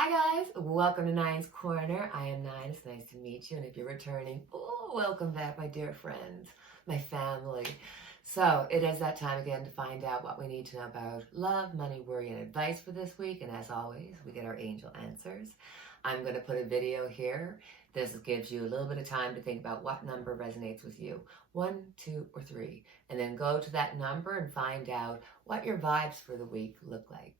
Hi guys, welcome to Nine's Corner. I am Nine, it's nice to meet you. And if you're returning, oh, welcome back, my dear friends, my family. So it is that time again to find out what we need to know about love, money, worry, and advice for this week. And as always, we get our angel answers. I'm going to put a video here. This gives you a little bit of time to think about what number resonates with you. 1, 2, or 3. And then go to that number and find out what your vibes for the week look like.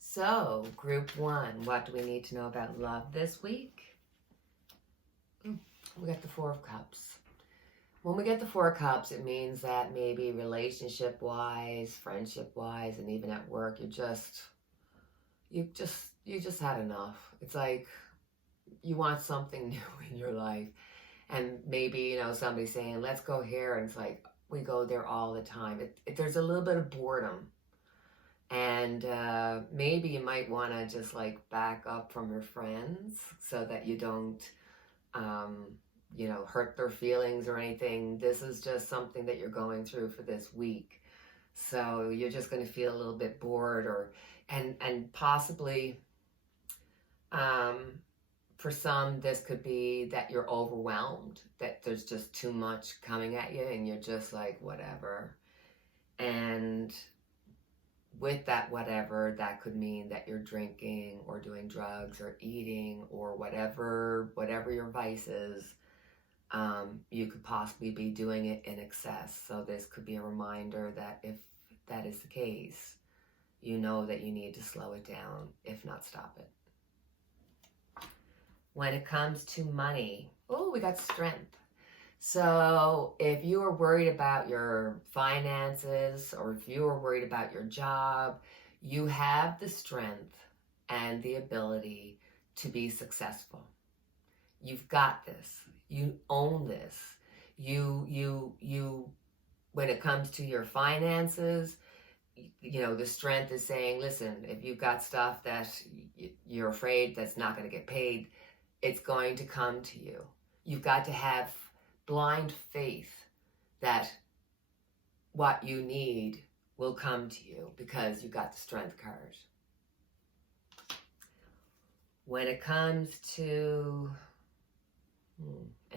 So, group 1, what do we need to know about love this week? We got the 4 of Cups. When we get the 4 of Cups, it means that maybe relationship-wise, friendship-wise, and even at work, you just had enough. It's like you want something new in your life. And maybe, somebody's saying, let's go here. And it's like, we go there all the time. There's a little bit of boredom. And maybe you might want to just like back up from your friends so that you don't, hurt their feelings or anything. This is just something that you're going through for this week. So you're just going to feel a little bit bored and possibly, for some, this could be that you're overwhelmed, that there's just too much coming at you and you're just like, whatever. And with that whatever, that could mean that you're drinking or doing drugs or eating or whatever your vice is. You could possibly be doing it in excess. So this could be a reminder that if that is the case, you know that you need to slow it down, if not stop it. When it comes to money, we got strength. So if you are worried about your finances or if you are worried about your job, you have the strength and the ability to be successful. You've got this. You own this. You when it comes to your finances, the strength is saying, listen, if you've got stuff that you're afraid that's not going to get paid, it's going to come to you. You've got to have blind faith that what you need will come to you because you got the strength card. When it comes to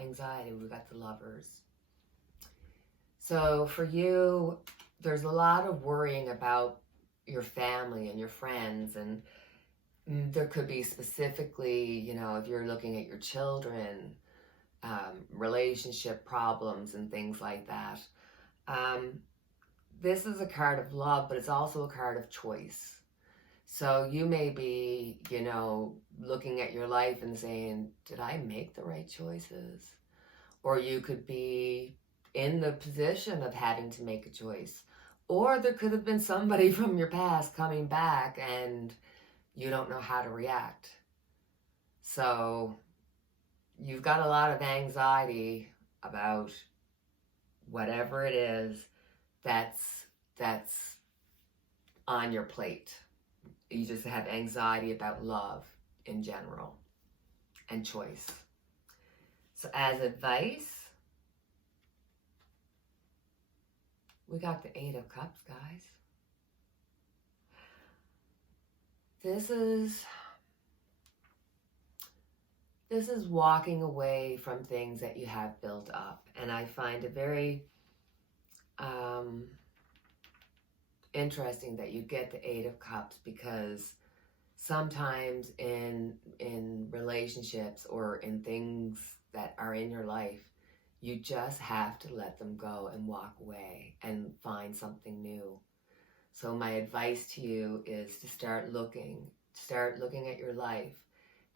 anxiety, we got the Lovers. So for you, there's a lot of worrying about your family and your friends, and there could be specifically, if you're looking at your children, relationship problems and things like that. This is a card of love, but it's also a card of choice. So you may be, looking at your life and saying, did I make the right choices? Or you could be in the position of having to make a choice. Or there could have been somebody from your past coming back and you don't know how to react. So you've got a lot of anxiety about whatever it is that's on your plate. You just have anxiety about love in general and choice. So as advice, we got the 8 of Cups, guys. This is walking away from things that you have built up. And I find it very interesting that you get the 8 of Cups, because sometimes in relationships or in things that are in your life, you just have to let them go and walk away and find something new. So my advice to you is to start looking at your life.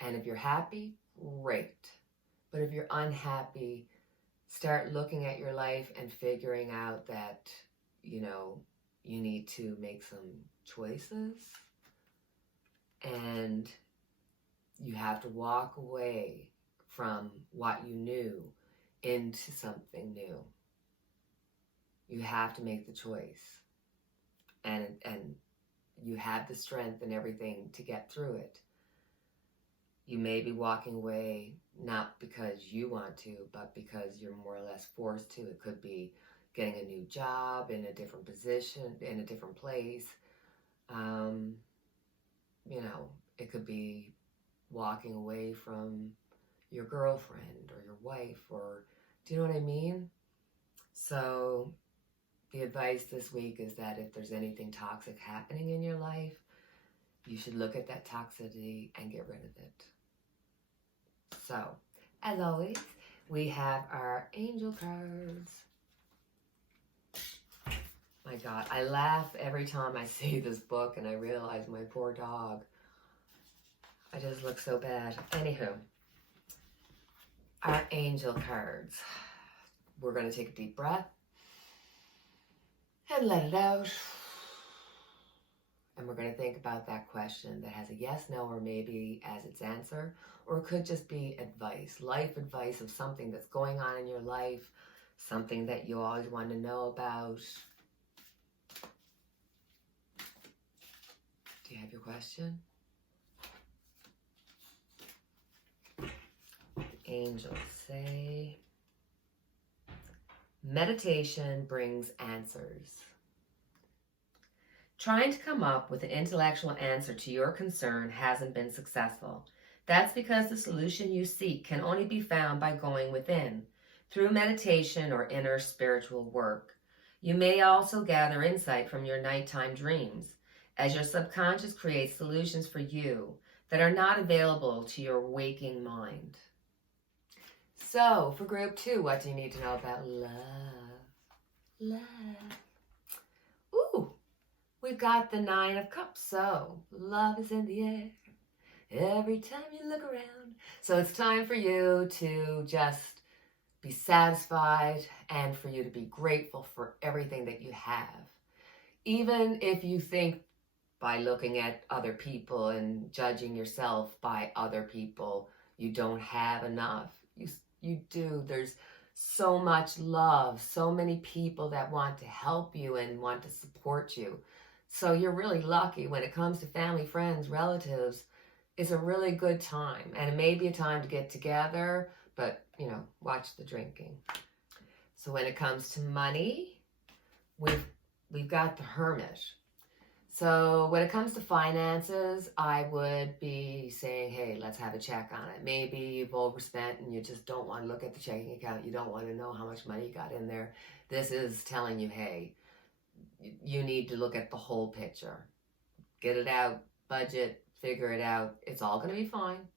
And if you're happy, great. But if you're unhappy, start looking at your life and figuring out that, you need to make some choices. And you have to walk away from what you knew into something new. You have to make the choice. and you have the strength and everything to get through it. You may be walking away not because you want to, but because you're more or less forced to. It could be getting a new job in a different position, in a different place. It could be walking away from your girlfriend or your wife, or do you know what I mean? So the advice this week is that if there's anything toxic happening in your life, you should look at that toxicity and get rid of it. So, as always, we have our angel cards. My God, I laugh every time I see this book and I realize my poor dog. I just look so bad. Anywho, our angel cards. We're going to take a deep breath and let it out. And we're going to think about that question that has a yes, no, or maybe as its answer. Or it could just be advice, life advice of something that's going on in your life, something that you always want to know about. Do you have your question? Angels say, meditation brings answers. Trying to come up with an intellectual answer to your concern hasn't been successful. That's because the solution you seek can only be found by going within, through meditation or inner spiritual work. You may also gather insight from your nighttime dreams, as your subconscious creates solutions for you that are not available to your waking mind. So, for group 2, what do you need to know about love? Love. Ooh, we've got the 9 of Cups, so love is in the air every time you look around. So it's time for you to just be satisfied and for you to be grateful for everything that you have. Even if you think by looking at other people and judging yourself by other people, you don't have enough. You do. There's so much love, so many people that want to help you and want to support you. So you're really lucky when it comes to family, friends, relatives. It's a really good time. And it may be a time to get together, but, watch the drinking. So when it comes to money, we've got the Hermit. So when it comes to finances, I would be saying, hey, let's have a check on it. Maybe you've overspent and you just don't want to look at the checking account. You don't want to know how much money you got in there. This is telling you, hey, you need to look at the whole picture. Get it out, budget, figure it out. It's all going to be fine.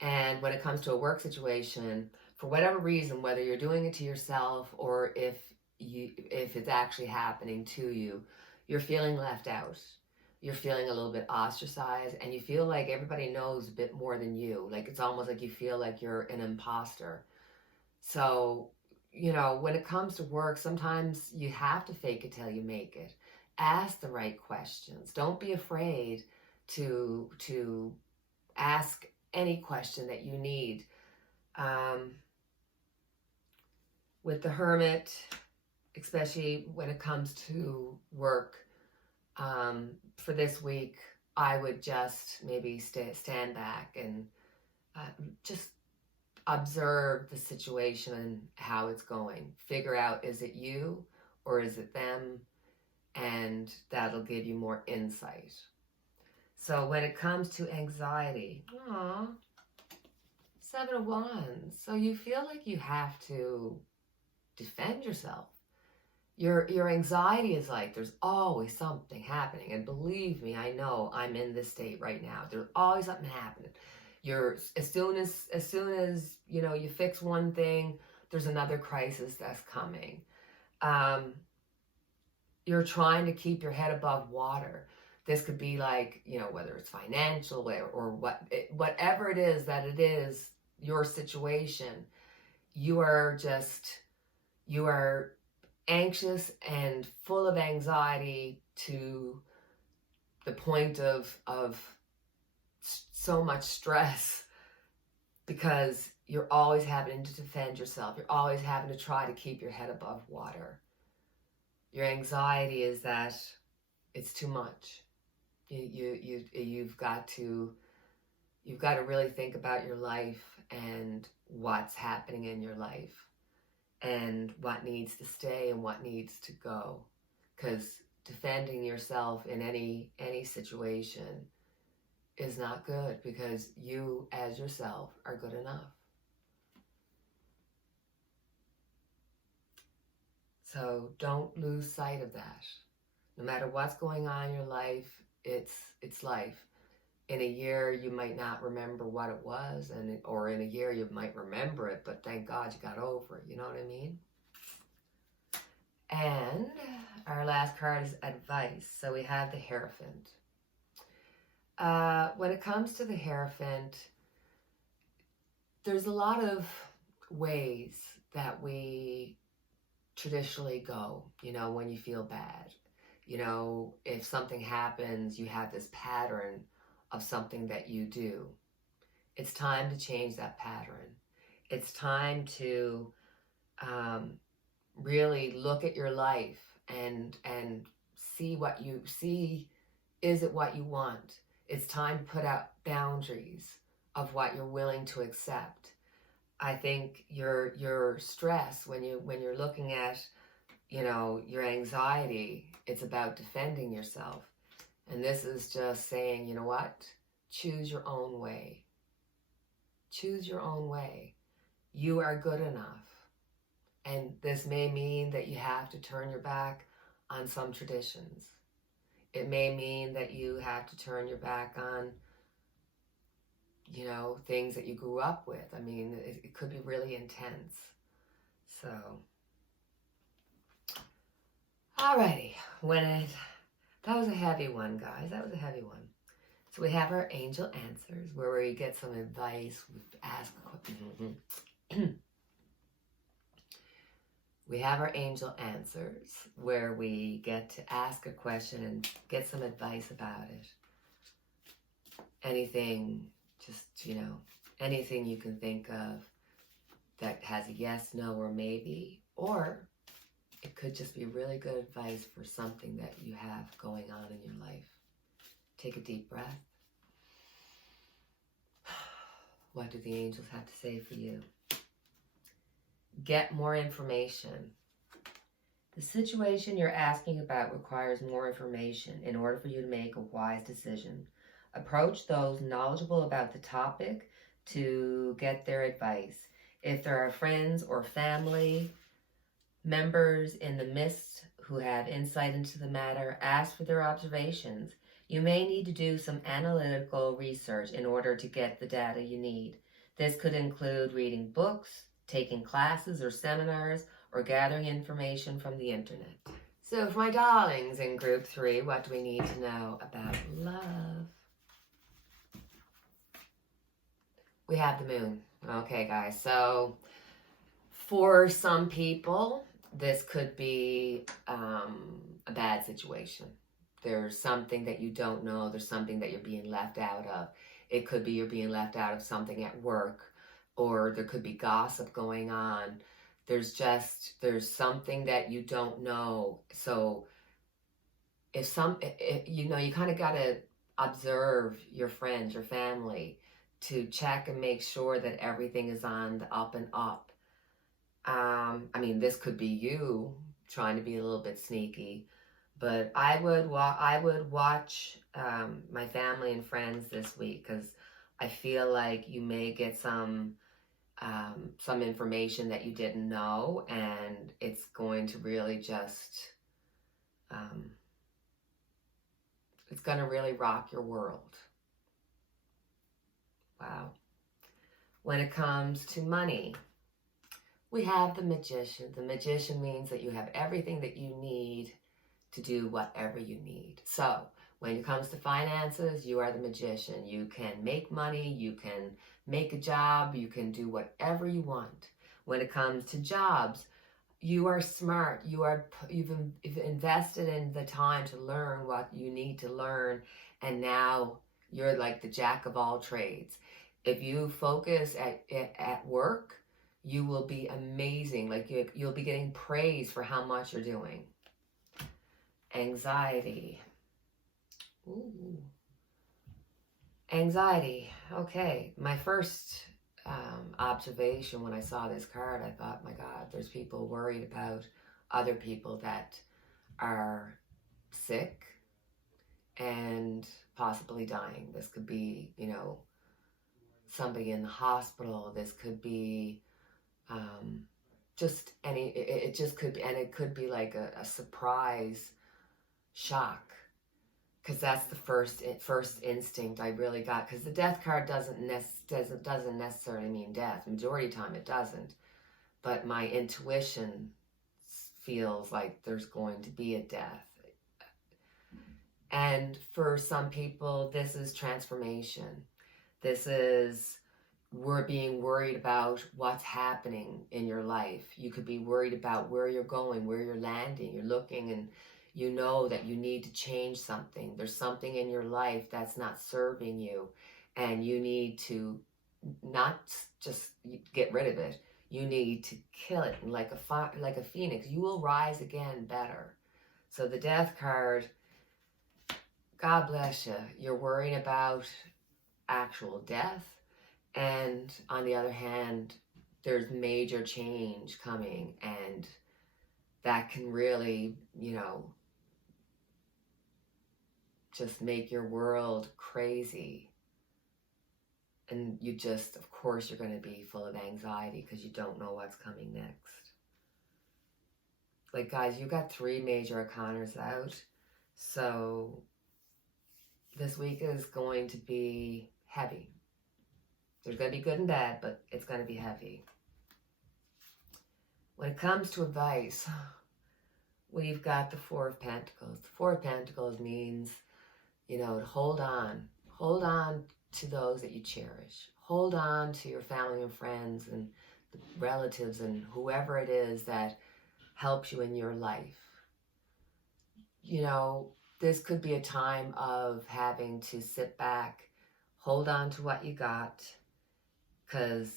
And when it comes to a work situation, for whatever reason, whether you're doing it to yourself or if it's actually happening to you, you're feeling left out. You're feeling a little bit ostracized, and you feel like everybody knows a bit more than you. Like it's almost like you feel like you're an imposter. So, when it comes to work, sometimes you have to fake it till you make it. Ask the right questions. Don't be afraid to ask any question that you need. With the Hermit, especially when it comes to work, for this week, I would just maybe stand back and just observe the situation and how it's going. Figure out, is it you or is it them? And that'll give you more insight. So when it comes to anxiety, 7 of Wands. So you feel like you have to defend yourself. Your anxiety is like there's always something happening. And believe me, I know I'm in this state right now. There's always something happening. As soon as you fix one thing, there's another crisis that's coming. You're trying to keep your head above water. This could be like, whether it's financial or whatever it is that it is, your situation, you are anxious and full of anxiety to the point of so much stress because you're always having to defend yourself. You're always having to try to keep your head above water. Your anxiety is that It's too much. You've got to really think about your life and what's happening in your life and what needs to stay and what needs to go. Because defending yourself in any situation is not good, because you as yourself are good enough. So don't lose sight of that. No matter what's going on in your life, it's life. In a year, you might not remember what it was, or in a year you might remember it, but thank God you got over it. You know what I mean? And our last card is advice. So we have the Hierophant. When it comes to the Hierophant, there's a lot of ways that we traditionally go, when you feel bad. If something happens, you have this pattern of something that you do. It's time to change that pattern. It's time to really look at your life and see what you see. Is it what you want? It's time to put out boundaries of what you're willing to accept. I think your stress, when you're looking at, your anxiety, it's about defending yourself. And this is just saying, you know what? Choose your own way. Choose your own way. You are good enough. And this may mean that you have to turn your back on some traditions. It may mean that you have to turn your back on, things that you grew up with. I mean, it could be really intense. So, alrighty. That was a heavy one, guys. That was a heavy one. So we have our angel answers, where we get some advice. We have our angel answers, where we get to ask a question and get some advice about it. Anything, just, anything you can think of that has a yes, no, or maybe. Or it could just be really good advice for something that you have going on in your life. Take a deep breath. What do the angels have to say for you? Get more information. The situation you're asking about requires more information in order for you to make a wise decision. Approach those knowledgeable about the topic to get their advice. If there are friends or family members in the midst who have insight into the matter, ask for their observations. You may need to do some analytical research in order to get the data you need. This could include reading books, taking classes or seminars, or gathering information from the internet. So for my darlings in group 3, what do we need to know about love? We have the moon. Okay, guys. So for some people, this could be a bad situation. There's something that you don't know. There's something that you're being left out of. It could be you're being left out of something at work, or there could be gossip going on. There's something that you don't know. So if you kind of got to observe your friends, your family, to check and make sure that everything is on the up and up. This could be you trying to be a little bit sneaky, but I would watch my family and friends this week, because I feel like you may get some information that you didn't know, and it's going to really just it's going to really rock your world. Wow. When it comes to money, we have the Magician. The Magician means that you have everything that you need to do whatever you need. So when it comes to finances, you are the Magician. You can make money, you can make a job, you can do whatever you want. When it comes to jobs, you are smart. You've invested in the time to learn what you need to learn, and now you're like the jack of all trades. If you focus at work, you will be amazing. Like you'll be getting praise for how much you're doing. Anxiety. Ooh. Anxiety. Okay. My first observation when I saw this card, I thought, my God, there's people worried about other people that are sick and possibly dying. This could be, somebody in the hospital. This could be just any, it just could be, and it could be like a surprise shock. Because that's the first instinct I really got. Because the death card doesn't necessarily mean death. Majority of the time it doesn't. But my intuition feels like there's going to be a death. And for some people, this is transformation. This is, we're being worried about what's happening in your life. You could be worried about where you're going, where you're landing. You're looking and you know that you need to change something. There's something in your life that's not serving you, and you need to not just get rid of it. You need to kill it like a phoenix. You will rise again better. So the death card, God bless you. You're worrying about actual death, and on the other hand, there's major change coming, and that can really, just make your world crazy. And you just, of course, you're going to be full of anxiety because you don't know what's coming next. Like, guys, you got 3 major arcanas out. So this week is going to be heavy. There's going to be good and bad, but it's going to be heavy. When it comes to advice, we've got the 4 of Pentacles. The 4 of Pentacles means, to hold on to those that you cherish. Hold on to your family and friends and relatives and whoever it is that helps you in your life. This could be a time of having to sit back, hold on to what you got, because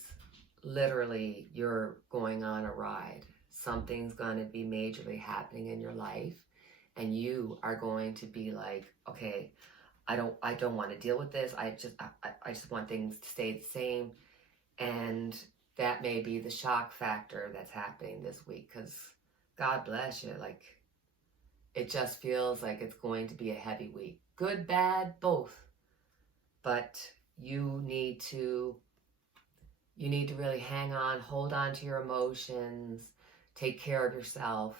literally you're going on a ride. Something's going to be majorly happening in your life, and you are going to be like, okay, I don't want to deal with this. I just want things to stay the same. And that may be the shock factor that's happening this week, because God bless you. Like, it just feels like it's going to be a heavy week. Good, bad, both. But you need to really hang on, hold on to your emotions, take care of yourself,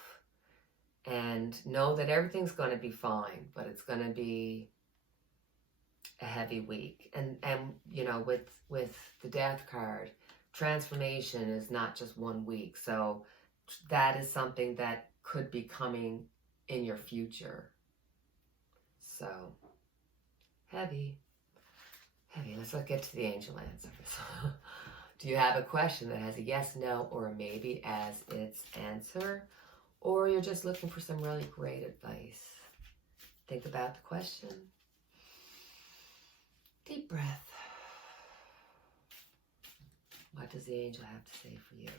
and know that everything's going to be fine, but it's going to be a heavy week. And with the death card, transformation is not just 1 week. So that is something that could be coming in your future. So heavy. Let's get to the angel answers. Do you have a question that has a yes, no, or a maybe as its answer? Or you're just looking for some really great advice? Think about the question. Deep breath. What does the angel have to say for you?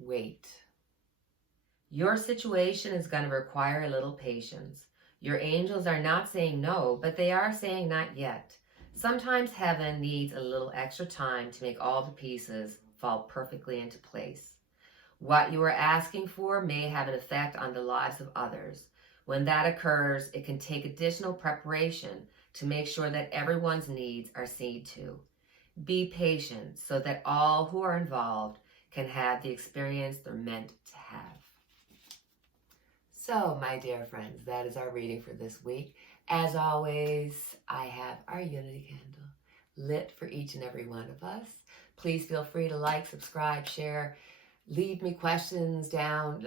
Wait. Your situation is going to require a little patience. Your angels are not saying no, but they are saying not yet. Sometimes heaven needs a little extra time to make all the pieces fall perfectly into place. What you are asking for may have an effect on the lives of others. When that occurs, it can take additional preparation to make sure that everyone's needs are seen to. Be patient so that all who are involved can have the experience they're meant to have. So, my dear friends, that is our reading for this week. As always, I have our Unity candle lit for each and every one of us. Please feel free to like, subscribe, share. Leave me questions down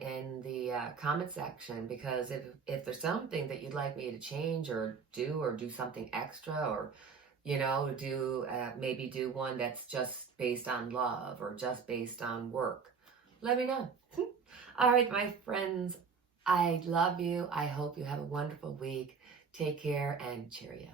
in the comment section, because if there's something that you'd like me to change or do something extra, or maybe do one that's just based on love or just based on work, let me know. All right, my friends, I love you. I hope you have a wonderful week. Take care and cheerio.